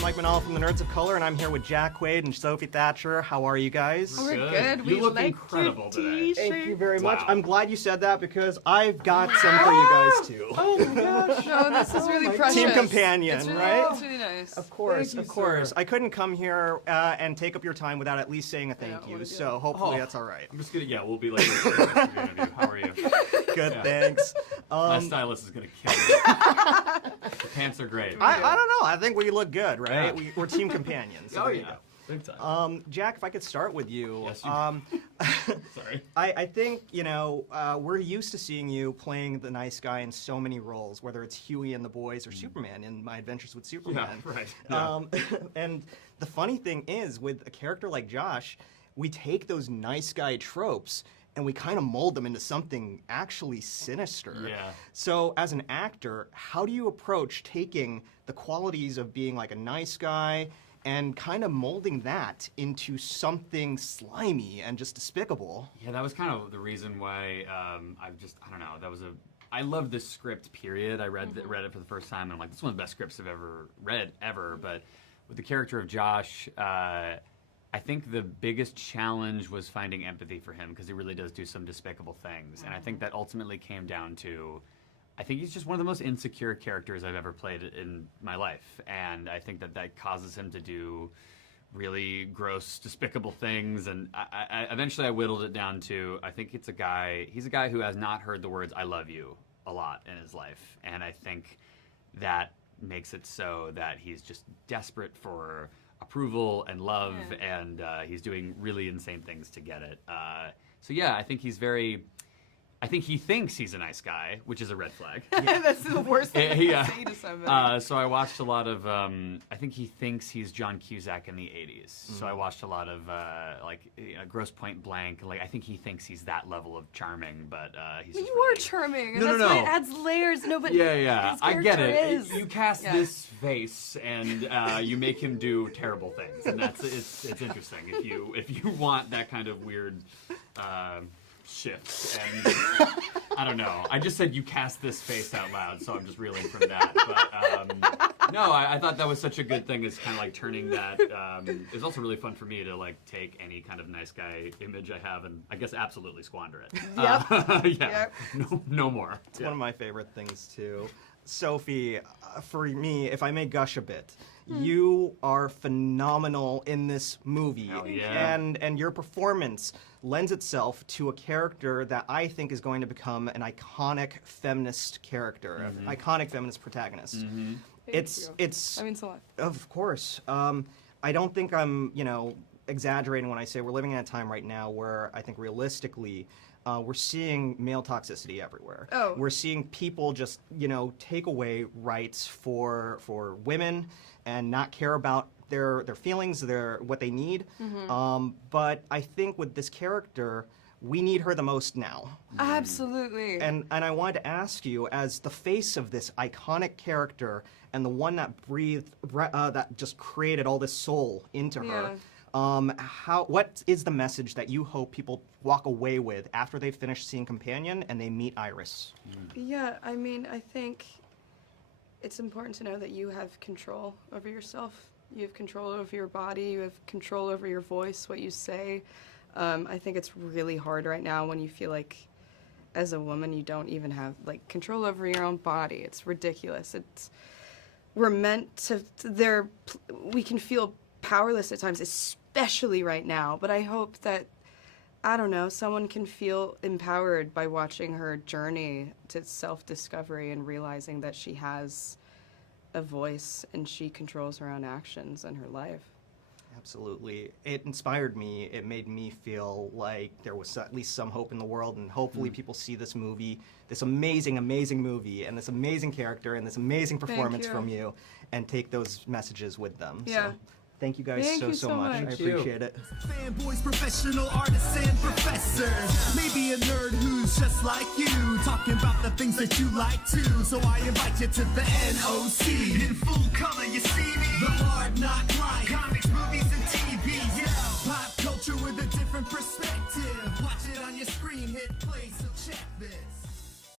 I'm Mike Manal from the Nerds of Color, and I'm here with Jack Quaid and Sophie Thatcher. How are you guys? We're good. You We look like incredible your today. t-shirt. Thank you very much. Wow. I'm glad you said that because I've got some for you guys too. Oh my gosh. No, this is really my precious. Team companion, It's really, right? It's really nice. Of course, Thank you, of course. sir. I couldn't come here and take up your time without at least saying a thank what you, a so deal. hopefully Oh. that's all right. I'm just gonna, we'll be like, how are you? Good, Yeah. thanks. My stylist is gonna kill you. The pants are great. I don't know. I think we look good, right? Yeah. We're team companions. So Oh there you yeah, go. big time. Jack, if I could start with you. Yes, you Sorry. I think, we're used to seeing you playing the nice guy in so many roles, whether it's Huey and the Boys or Superman in My Adventures with Superman. Yeah, right. Yeah. And the funny thing is, with a character like Josh, we take those nice guy tropes and we kind of mold them into something actually sinister. Yeah. So as an actor, how do you approach taking the qualities of being like a nice guy and kind of molding that into something slimy and just despicable? Yeah, that was kind of the reason why I don't know, I loved this script, period. I read it for the first time, and I'm like, this is one of the best scripts I've ever read, ever. But with the character of Josh, I think the biggest challenge was finding empathy for him, because he really does do some despicable things. And I think that ultimately came down to, I think he's just one of the most insecure characters I've ever played in my life. And I think that causes him to do really gross, despicable things. And I eventually I whittled it down to, I think he's a guy who has not heard the words "I love you" a lot in his life. And I think that makes it so that he's just desperate for approval and love, and he's doing really insane things to get it. So yeah, I think he thinks he's a nice guy, which is a red flag. That's the worst thing Yeah. to say to somebody. So I watched a lot of, I think he thinks he's John Cusack in the 80s. So I watched a lot of, Gross Point Blank. Like, I think he thinks he's that level of charming, but he's But just you are really... charming, and No, that's no, why no. it adds layers. No, but Yeah, his I get character it. is. You cast Yeah. this face, and you make him do terrible things, and it's interesting if you want that kind of weird shift. And I don't know. I just said you cast this face out loud, so I'm just reeling from that. But no, I thought that was such a good thing. Is kind of like turning that. It was also really fun for me to like take any kind of nice guy image I have and I guess absolutely squander it. Yep. Yeah. Yep. No more. It's one of my favorite things too. Sophie, for me, if I may gush a bit, you are phenomenal in this movie. Hell yeah. And your performance lends itself to a character that I think is going to become an iconic feminist character, an iconic feminist protagonist. Thank It's you. it's That means a lot. of course. I don't think I'm, exaggerating when I say we're living in a time right now where I think realistically we're seeing male toxicity everywhere. Oh. We're seeing people just, take away rights for women and not care about their feelings, what they need. But I think with this character, we need her the most now. Absolutely. And I wanted to ask you, as the face of this iconic character and the one that that just created all this soul into her, what is the message that you hope people walk away with after they finish seeing Companion and they meet Iris? Yeah, I mean, I think it's important to know that you have control over yourself. You have control over your body. You have control over your voice, what you say. I think it's really hard right now when you feel like, as a woman, you don't even have control over your own body. It's ridiculous. We're meant to. We can feel powerless at times, especially right now. But I hope that, I don't know, someone can feel empowered by watching her journey to self-discovery and realizing that she has a voice and she controls her own actions and her life. Absolutely. It inspired me. It made me feel like there was at least some hope in the world, and hopefully people see this movie, this amazing, amazing movie, and this amazing character, and this amazing performance from you, and take those messages with them. Yeah. So, thank you guys Thank you so so much. much. I Thank appreciate it. Fanboys, professional artists, and professors. Maybe a nerd who's just like you, talking about the things that you like too. So I invite you to the NOC. In full color, you see me. The hard knock life. Comics, movies, and TV. Yeah. Pop culture with a different perspective. Watch it on your screen, hit play, so check this.